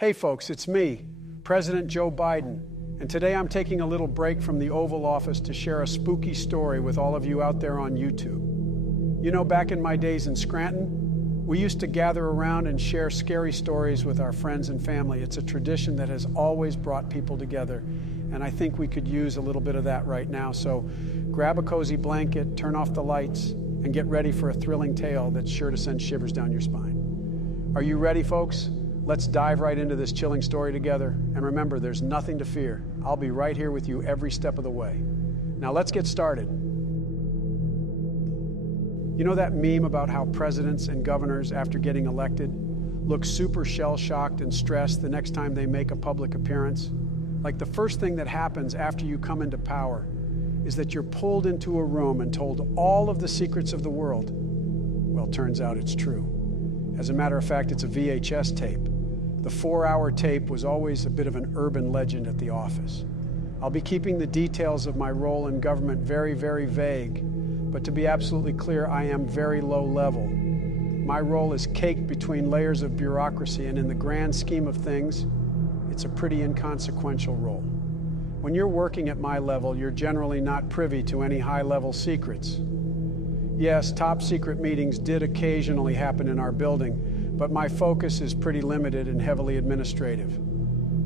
Hey folks, it's me, President Joe Biden, and today I'm taking a little break from the Oval Office to share a spooky story with all of you out there on YouTube. You know, back in my days in Scranton, we used to gather around and share scary stories with our friends and family. It's a tradition that has always brought people together, and I think we could use a little bit of that right now. So grab a cozy blanket, turn off the lights, and get ready for a thrilling tale that's sure to send shivers down your spine. Are you ready, folks? Let's dive right into this chilling story together. And remember, there's nothing to fear. I'll be right here with you every step of the way. Now let's get started. You know that meme about how presidents and governors, after getting elected, look super shell-shocked and stressed the next time they make a public appearance? Like the first thing that happens after you come into power is that you're pulled into a room and told all of the secrets of the world. Well, turns out it's true. As a matter of fact, it's a VHS tape. The 4-hour tape was always a bit of an urban legend at the office. I'll be keeping the details of my role in government very, very vague, but to be absolutely clear, I am very low level. My role is caked between layers of bureaucracy, and in the grand scheme of things, it's a pretty inconsequential role. When you're working at my level, you're generally not privy to any high-level secrets. Yes, top secret meetings did occasionally happen in our building, but my focus is pretty limited and heavily administrative.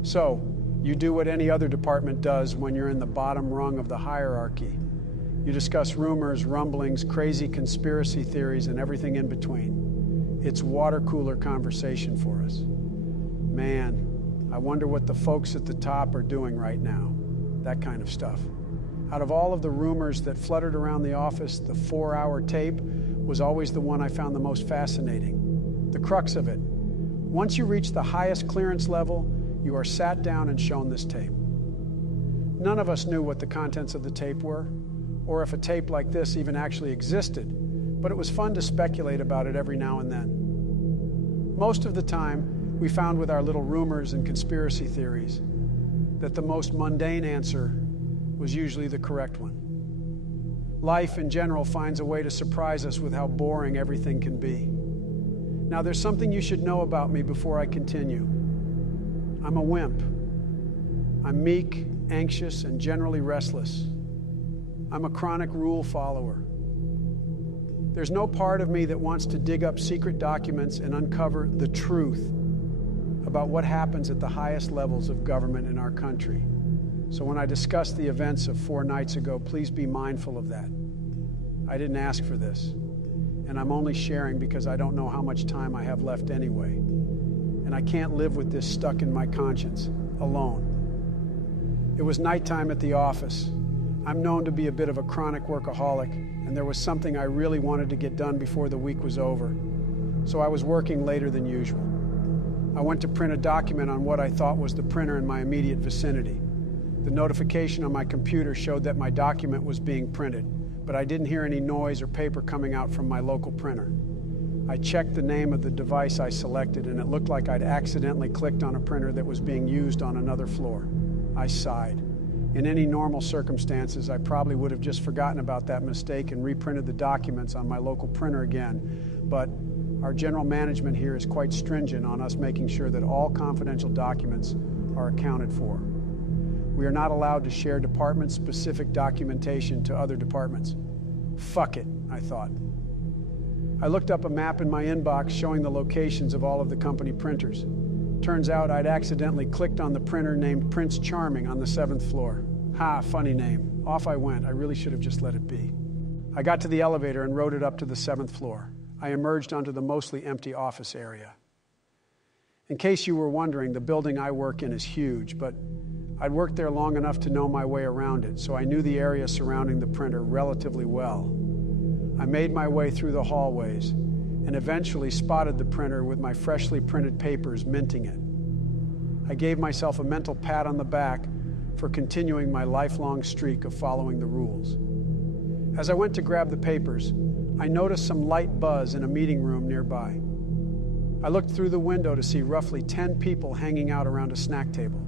So, you do what any other department does when you're in the bottom rung of the hierarchy. You discuss rumors, rumblings, crazy conspiracy theories, and everything in between. It's water cooler conversation for us. Man, I wonder what the folks at the top are doing right now. That kind of stuff. Out of all of the rumors that fluttered around the office, the 4-hour tape was always the one I found the most fascinating. The crux of it. Once you reach the highest clearance level, you are sat down and shown this tape. None of us knew what the contents of the tape were, or if a tape like this even actually existed, but it was fun to speculate about it every now and then. Most of the time, we found with our little rumors and conspiracy theories that the most mundane answer was usually the correct one. Life in general finds a way to surprise us with how boring everything can be. Now, there's something you should know about me before I continue. I'm a wimp. I'm meek, anxious, and generally restless. I'm a chronic rule follower. There's no part of me that wants to dig up secret documents and uncover the truth about what happens at the highest levels of government in our country. So when I discuss the events of 4 nights ago, please be mindful of that. I didn't ask for this. And I'm only sharing because I don't know how much time I have left anyway. And I can't live with this stuck in my conscience, alone. It was nighttime at the office. I'm known to be a bit of a chronic workaholic, and there was something I really wanted to get done before the week was over. So I was working later than usual. I went to print a document on what I thought was the printer in my immediate vicinity. The notification on my computer showed that my document was being printed, but I didn't hear any noise or paper coming out from my local printer. I checked the name of the device I selected, and it looked like I'd accidentally clicked on a printer that was being used on another floor. I sighed. In any normal circumstances, I probably would have just forgotten about that mistake and reprinted the documents on my local printer again, but our general management here is quite stringent on us making sure that all confidential documents are accounted for. We are not allowed to share department-specific documentation to other departments. Fuck it, I thought. I looked up a map in my inbox showing the locations of all of the company printers. Turns out I'd accidentally clicked on the printer named Prince Charming on the 7th floor. Ha, funny name. Off I went. I really should have just let it be. I got to the elevator and rode it up to the 7th floor. I emerged onto the mostly empty office area. In case you were wondering, the building I work in is huge, but I'd worked there long enough to know my way around it, so I knew the area surrounding the printer relatively well. I made my way through the hallways and eventually spotted the printer with my freshly printed papers minting it. I gave myself a mental pat on the back for continuing my lifelong streak of following the rules. As I went to grab the papers, I noticed some light buzz in a meeting room nearby. I looked through the window to see roughly 10 people hanging out around a snack table.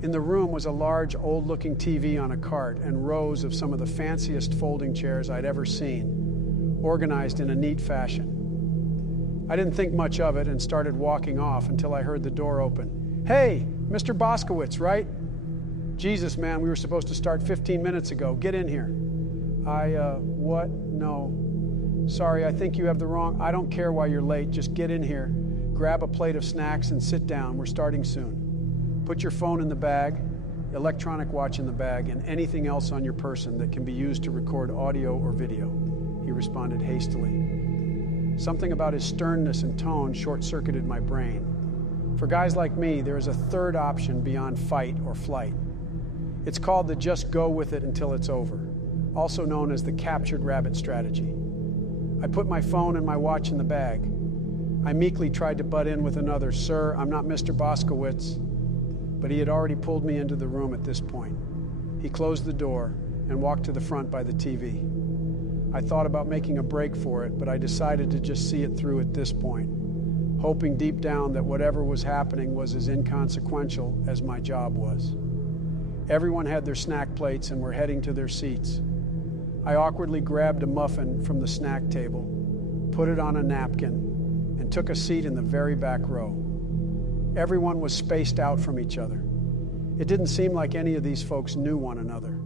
In the room was a large, old-looking TV on a cart and rows of some of the fanciest folding chairs I'd ever seen, organized in a neat fashion. I didn't think much of it and started walking off until I heard the door open. Hey, Mr. Boskowitz, right? Jesus, man, we were supposed to start 15 minutes ago. Get in here. What? No. Sorry, I think you have the wrong... I don't care why you're late. Just get in here, grab a plate of snacks, and sit down. We're starting soon. Put your phone in the bag, electronic watch in the bag, and anything else on your person that can be used to record audio or video. He responded hastily. Something about his sternness and tone short-circuited my brain. For guys like me, there is a third option beyond fight or flight. It's called the just go with it until it's over, also known as the captured rabbit strategy. I put my phone and my watch in the bag. I meekly tried to butt in with another, "Sir, I'm not Mr. Boskowitz," but he had already pulled me into the room at this point. He closed the door and walked to the front by the TV. I thought about making a break for it, but I decided to just see it through at this point, hoping deep down that whatever was happening was as inconsequential as my job was. Everyone had their snack plates and were heading to their seats. I awkwardly grabbed a muffin from the snack table, put it on a napkin, and took a seat in the very back row. Everyone was spaced out from each other. It didn't seem like any of these folks knew one another.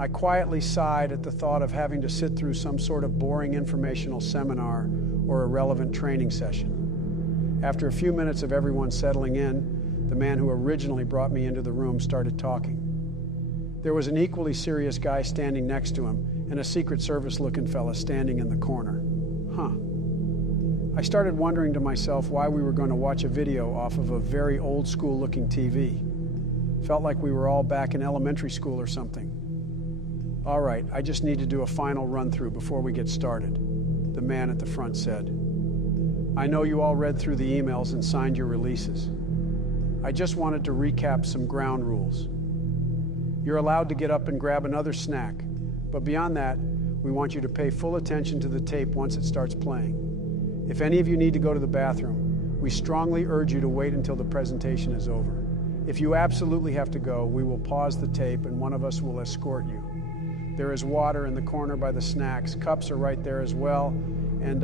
I quietly sighed at the thought of having to sit through some sort of boring informational seminar or a relevant training session. After a few minutes of everyone settling in, the man who originally brought me into the room started talking. There was an equally serious guy standing next to him and a Secret Service-looking fella standing in the corner. I started wondering to myself why we were going to watch a video off of a very old-school-looking TV. Felt like we were all back in elementary school or something. "All right, I just need to do a final run-through before we get started," the man at the front said. "I know you all read through the emails and signed your releases. I just wanted to recap some ground rules. You're allowed to get up and grab another snack, but beyond that, we want you to pay full attention to the tape once it starts playing. If any of you need to go to the bathroom, we strongly urge you to wait until the presentation is over. If you absolutely have to go, we will pause the tape and one of us will escort you. There is water in the corner by the snacks. Cups are right there as well. And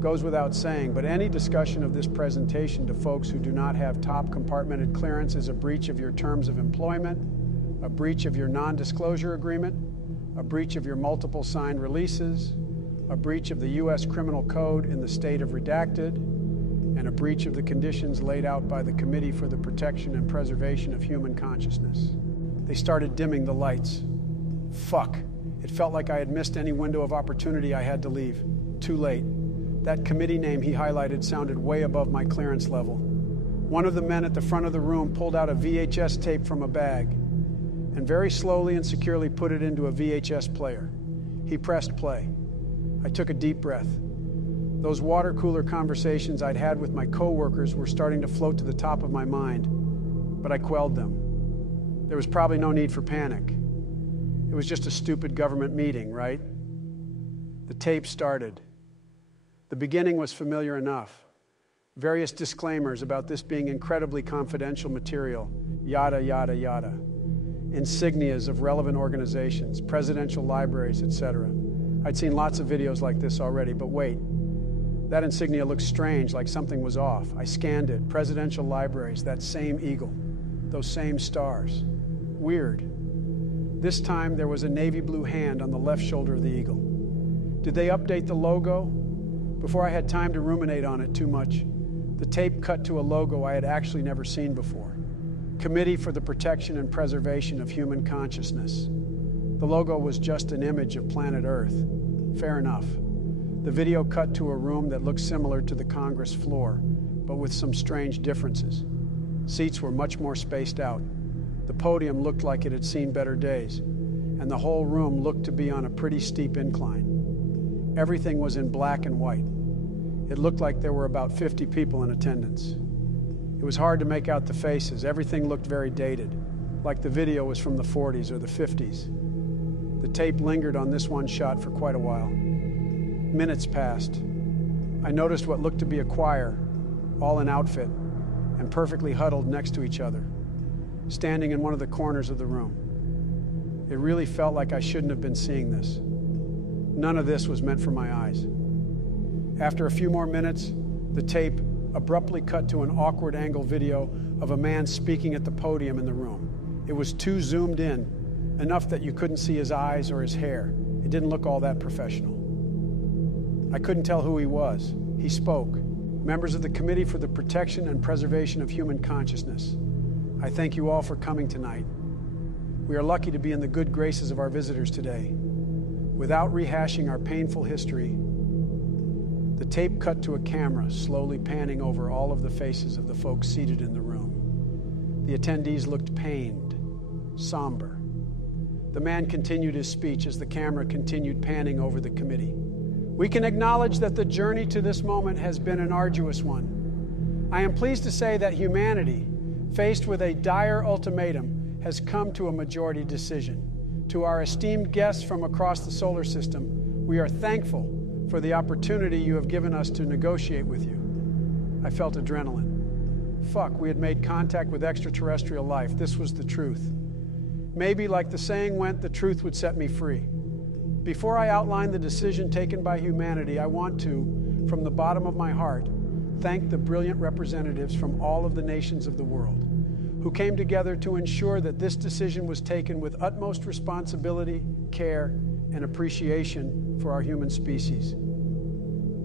goes without saying, but any discussion of this presentation to folks who do not have top compartmented clearance is a breach of your terms of employment, a breach of your non-disclosure agreement, a breach of your multiple signed releases, a breach of the U.S. Criminal Code in the state of redacted, and a breach of the conditions laid out by the Committee for the Protection and Preservation of Human Consciousness." They started dimming the lights. Fuck. It felt like I had missed any window of opportunity. I had to leave. Too late. That committee name he highlighted sounded way above my clearance level. One of the men at the front of the room pulled out a VHS tape from a bag and very slowly and securely put it into a VHS player. He pressed play. I took a deep breath. Those water cooler conversations I'd had with my coworkers were starting to float to the top of my mind, but I quelled them. There was probably no need for panic. It was just a stupid government meeting, right? The tape started. The beginning was familiar enough. Various disclaimers about this being incredibly confidential material, yada, yada, yada. Insignias of relevant organizations, presidential libraries, etc. I'd seen lots of videos like this already, but wait. That insignia looked strange, like something was off. I scanned it. Presidential libraries, that same eagle, those same stars. Weird. This time, there was a navy blue hand on the left shoulder of the eagle. Did they update the logo? Before I had time to ruminate on it too much, the tape cut to a logo I had actually never seen before. Committee for the Protection and Preservation of Human Consciousness. The logo was just an image of planet Earth. Fair enough. The video cut to a room that looked similar to the Congress floor, but with some strange differences. Seats were much more spaced out. The podium looked like it had seen better days, and the whole room looked to be on a pretty steep incline. Everything was in black and white. It looked like there were about 50 people in attendance. It was hard to make out the faces. Everything looked very dated, like the video was from the 40s or the 50s. The tape lingered on this one shot for quite a while. Minutes passed. I noticed what looked to be a choir, all in outfit, and perfectly huddled next to each other, standing in one of the corners of the room. It really felt like I shouldn't have been seeing this. None of this was meant for my eyes. After a few more minutes, the tape abruptly cut to an awkward angle video of a man speaking at the podium in the room. It was too zoomed in, enough that you couldn't see his eyes or his hair. It didn't look all that professional. I couldn't tell who he was. He spoke. Members of the Committee for the Protection and Preservation of Human Consciousness, I thank you all for coming tonight. We are lucky to be in the good graces of our visitors today. Without rehashing our painful history, the tape cut to a camera slowly panning over all of the faces of the folks seated in the room. The attendees looked pained, somber. The man continued his speech as the camera continued panning over the committee. We can acknowledge that the journey to this moment has been an arduous one. I am pleased to say that humanity, faced with a dire ultimatum, has come to a majority decision. To our esteemed guests from across the solar system, we are thankful for the opportunity you have given us to negotiate with you. I felt adrenaline. Fuck, we had made contact with extraterrestrial life. This was the truth. Maybe, like the saying went, the truth would set me free. Before I outline the decision taken by humanity, I want to, from the bottom of my heart, thank the brilliant representatives from all of the nations of the world who came together to ensure that this decision was taken with utmost responsibility, care, and appreciation for our human species.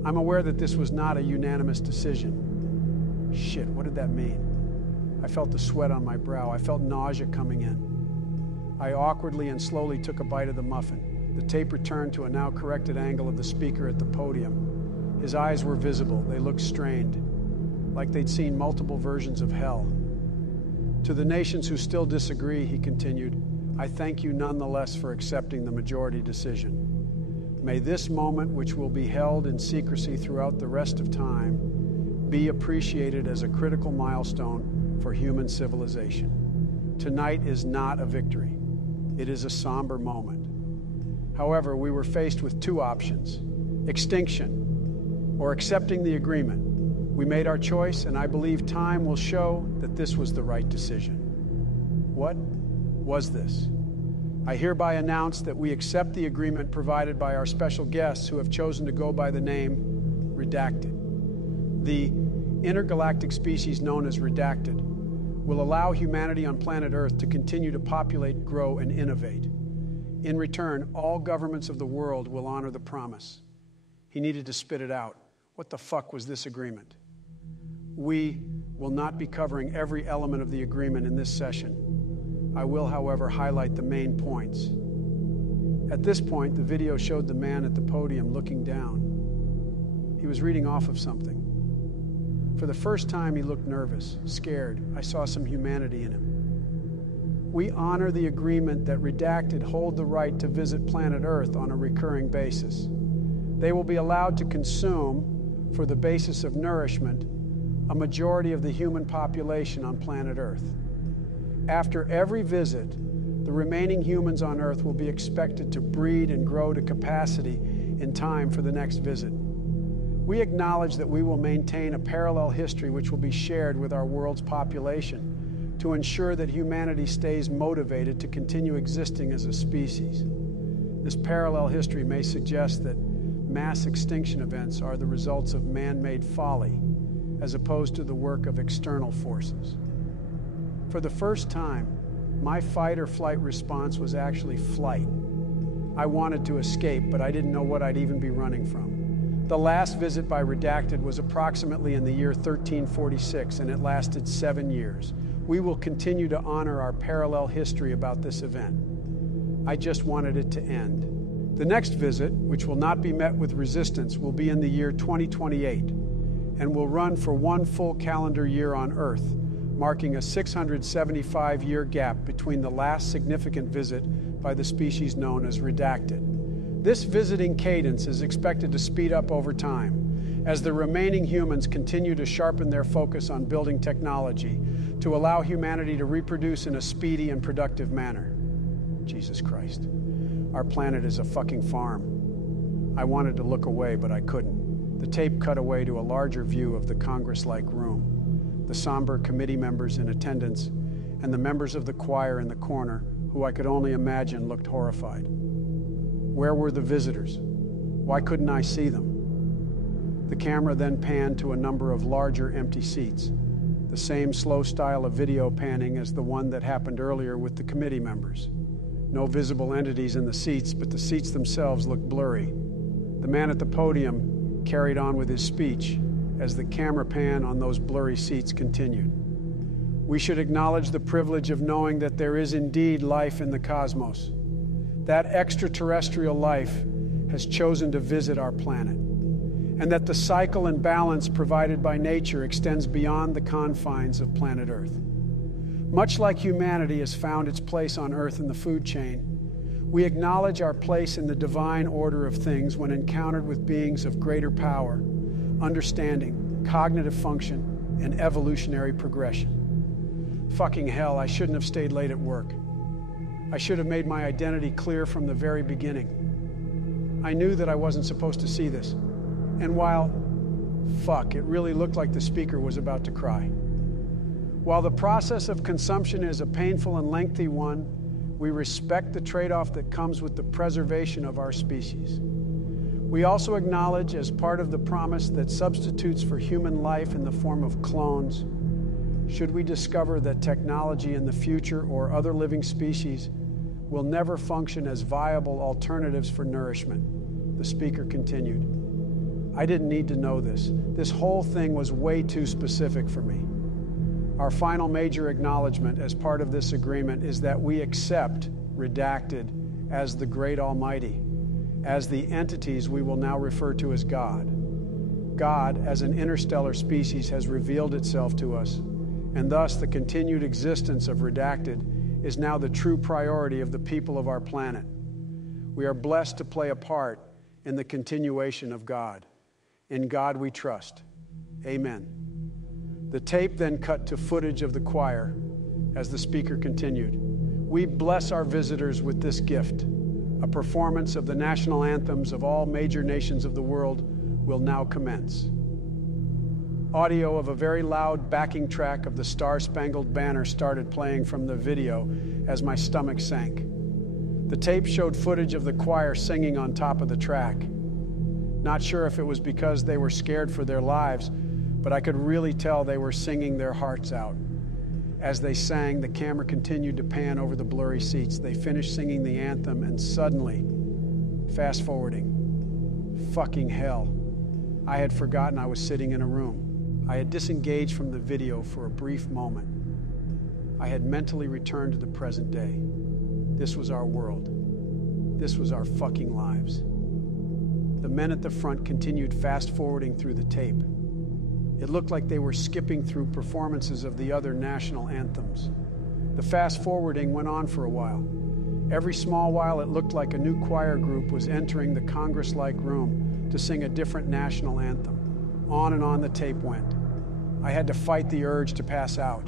I'm aware that this was not a unanimous decision. Shit, what did that mean? I felt the sweat on my brow. I felt nausea coming in. I awkwardly and slowly took a bite of the muffin. The tape returned to a now corrected angle of the speaker at the podium. His eyes were visible. They looked strained, like they'd seen multiple versions of hell. To the nations who still disagree, he continued, I thank you nonetheless for accepting the majority decision. May this moment, which will be held in secrecy throughout the rest of time, be appreciated as a critical milestone for human civilization. Tonight is not a victory. It is a somber moment. However, we were faced with two options: extinction or accepting the agreement. We made our choice, and I believe time will show that this was the right decision. What was this? I hereby announce that we accept the agreement provided by our special guests who have chosen to go by the name Redacted. The intergalactic species known as Redacted will allow humanity on planet Earth to continue to populate, grow, and innovate. In return, all governments of the world will honor the promise. He needed to spit it out. What the fuck was this agreement? We will not be covering every element of the agreement in this session. I will, however, highlight the main points. At this point, the video showed the man at the podium looking down. He was reading off of something. For the first time, he looked nervous, scared. I saw some humanity in him. We honor the agreement that Redacted hold the right to visit planet Earth on a recurring basis. They will be allowed to consume, for the basis of nourishment, a majority of the human population on planet Earth. After every visit, the remaining humans on Earth will be expected to breed and grow to capacity in time for the next visit. We acknowledge that we will maintain a parallel history which will be shared with our world's population to ensure that humanity stays motivated to continue existing as a species. This parallel history may suggest that mass extinction events are the results of man-made folly, as opposed to the work of external forces. For the first time, my fight or flight response was actually flight. I wanted to escape, but I didn't know what I'd even be running from. The last visit by Redacted was approximately in the year 1346, and it lasted 7 years. We will continue to honor our parallel history about this event. I just wanted it to end. The next visit, which will not be met with resistance, will be in the year 2028 and will run for one full calendar year on Earth, marking a 675-year gap between the last significant visit by the species known as Redacted. This visiting cadence is expected to speed up over time as the remaining humans continue to sharpen their focus on building technology to allow humanity to reproduce in a speedy and productive manner. Jesus Christ. Our planet is a fucking farm. I wanted to look away, but I couldn't. The tape cut away to a larger view of the Congress-like room, the somber committee members in attendance, and the members of the choir in the corner, who I could only imagine looked horrified. Where were the visitors? Why couldn't I see them? The camera then panned to a number of larger empty seats, the same slow style of video panning as the one that happened earlier with the committee members. No visible entities in the seats, but the seats themselves looked blurry. The man at the podium carried on with his speech as the camera pan on those blurry seats continued. We should acknowledge the privilege of knowing that there is indeed life in the cosmos. That extraterrestrial life has chosen to visit our planet, and that the cycle and balance provided by nature extends beyond the confines of planet Earth. Much like humanity has found its place on Earth in the food chain, we acknowledge our place in the divine order of things when encountered with beings of greater power, understanding, cognitive function, and evolutionary progression. Fucking hell, I shouldn't have stayed late at work. I should have made my identity clear from the very beginning. I knew that I wasn't supposed to see this. And while, it really looked like the speaker was about to cry. While the process of consumption is a painful and lengthy one, we respect the trade-off that comes with the preservation of our species. We also acknowledge, as part of the promise, that substitutes for human life in the form of clones, should we discover that technology in the future or other living species will never function as viable alternatives for nourishment, the speaker continued. I didn't need to know this. This whole thing was way too specific for me. Our final major acknowledgement as part of this agreement is that we accept redacted as the great Almighty, as the entities we will now refer to as God. God, as an interstellar species, has revealed itself to us, and thus the continued existence of redacted is now the true priority of the people of our planet. We are blessed to play a part in the continuation of God. In God we trust. Amen. The tape then cut to footage of the choir as the speaker continued. We bless our visitors with this gift. A performance of the national anthems of all major nations of the world will now commence. Audio of a very loud backing track of the Star-Spangled Banner started playing from the video as my stomach sank. The tape showed footage of the choir singing on top of the track. Not sure if it was because they were scared for their lives, but I could really tell they were singing their hearts out. As they sang, the camera continued to pan over the blurry seats. They finished singing the anthem, and suddenly, fast forwarding, fucking hell, I had forgotten I was sitting in a room. I had disengaged from the video for a brief moment. I had mentally returned to the present day. This was our world. This was our fucking lives. The men at the front continued fast-forwarding through the tape. It looked like they were skipping through performances of the other national anthems. The fast-forwarding went on for a while. Every small while, it looked like a new choir group was entering the Congress-like room to sing a different national anthem. On and on the tape went. I had to fight the urge to pass out.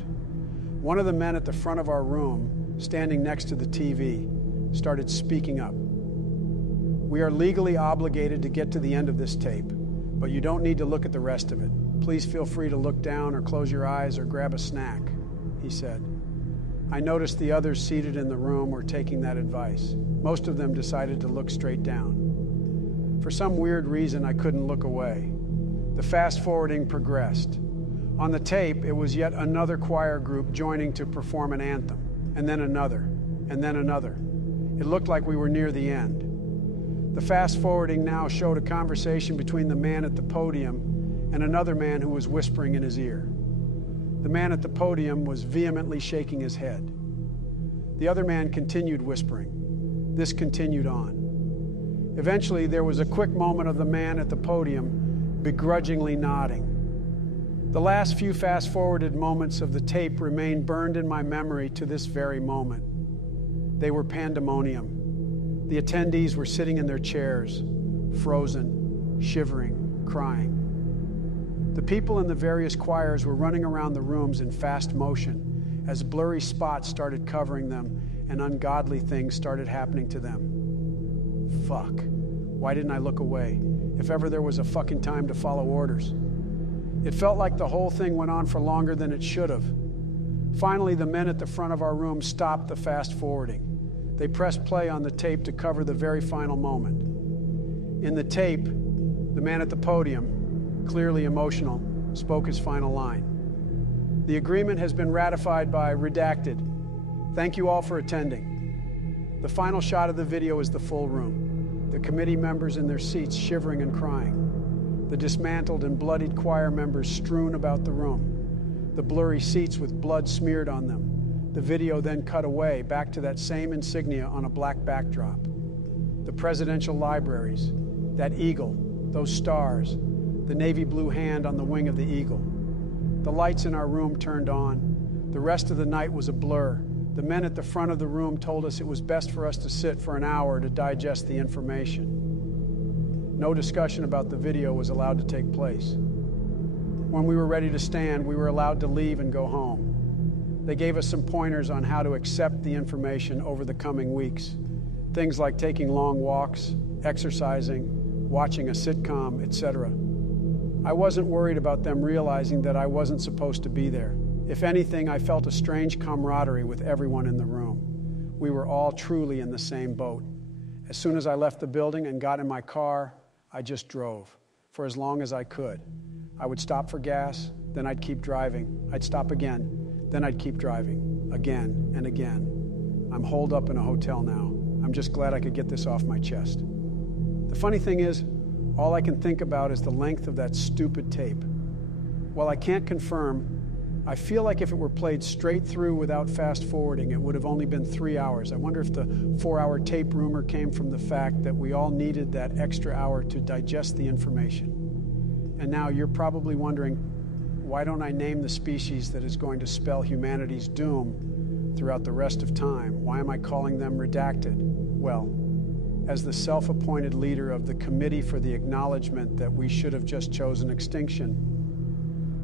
One of the men at the front of our room, standing next to the TV, started speaking up. We are legally obligated to get to the end of this tape, but you don't need to look at the rest of it. Please feel free to look down or close your eyes or grab a snack, he said. I noticed the others seated in the room were taking that advice. Most of them decided to look straight down. For some weird reason, I couldn't look away. The fast-forwarding progressed. On the tape, it was yet another choir group joining to perform an anthem, and then another, and then another. It looked like we were near the end. The fast-forwarding now showed a conversation between the man at the podium and another man who was whispering in his ear. The man at the podium was vehemently shaking his head. The other man continued whispering. This continued on. Eventually, there was a quick moment of the man at the podium begrudgingly nodding. The last few fast-forwarded moments of the tape remain burned in my memory to this very moment. They were pandemonium. The attendees were sitting in their chairs, frozen, shivering, crying. The people in the various choirs were running around the rooms in fast motion as blurry spots started covering them and ungodly things started happening to them. Fuck. Why didn't I look away? If ever there was a fucking time to follow orders. It felt like the whole thing went on for longer than it should have. Finally, the men at the front of our room stopped the fast forwarding. They pressed play on the tape to cover the very final moment. In the tape, the man at the podium, clearly emotional, spoke his final line. The agreement has been ratified by redacted. Thank you all for attending. The final shot of the video is the full room. The committee members in their seats shivering and crying. The dismantled and bloodied choir members strewn about the room. The blurry seats with blood smeared on them. The video then cut away, back to that same insignia on a black backdrop. The presidential libraries, that eagle, those stars, the navy blue hand on the wing of the eagle. The lights in our room turned on. The rest of the night was a blur. The men at the front of the room told us it was best for us to sit for an hour to digest the information. No discussion about the video was allowed to take place. When we were ready to stand, we were allowed to leave and go home. They gave us some pointers on how to accept the information over the coming weeks. Things like taking long walks, exercising, watching a sitcom, etc. I wasn't worried about them realizing that I wasn't supposed to be there. If anything, I felt a strange camaraderie with everyone in the room. We were all truly in the same boat. As soon as I left the building and got in my car, I just drove for as long as I could. I would stop for gas, then I'd keep driving. I'd stop again, then I'd keep driving, again and again. I'm holed up in a hotel now. I'm just glad I could get this off my chest. The funny thing is, all I can think about is the length of that stupid tape. While I can't confirm, I feel like if it were played straight through without fast forwarding, it would have only been 3 hours. I wonder if the 4-hour tape rumor came from the fact that we all needed that extra hour to digest the information. And now you're probably wondering, why don't I name the species that is going to spell humanity's doom throughout the rest of time? Why am I calling them redacted? Well, as the self-appointed leader of the Committee for the Acknowledgement that we should have just chosen extinction,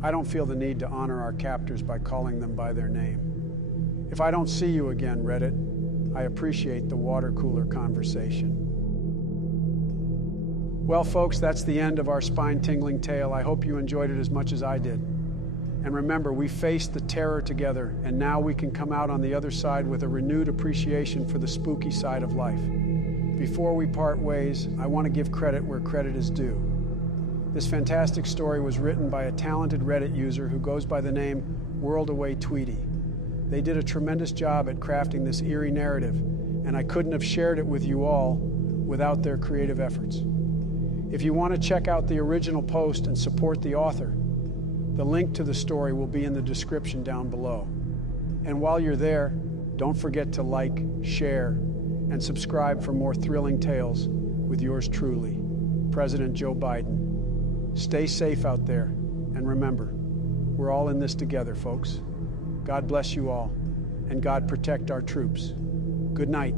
I don't feel the need to honor our captors by calling them by their name. If I don't see you again, Reddit, I appreciate the water cooler conversation. Well, folks, that's the end of our spine-tingling tale. I hope you enjoyed it as much as I did. And remember, we faced the terror together, and now we can come out on the other side with a renewed appreciation for the spooky side of life. Before we part ways, I want to give credit where credit is due. This fantastic story was written by a talented Reddit user who goes by the name World Away Tweety. They did a tremendous job at crafting this eerie narrative, and I couldn't have shared it with you all without their creative efforts. If you want to check out the original post and support the author, the link to the story will be in the description down below. And while you're there, don't forget to like, share, and subscribe for more thrilling tales with yours truly, President Joe Biden. Stay safe out there, and remember, we're all in this together, folks. God bless you all, and God protect our troops. Good night.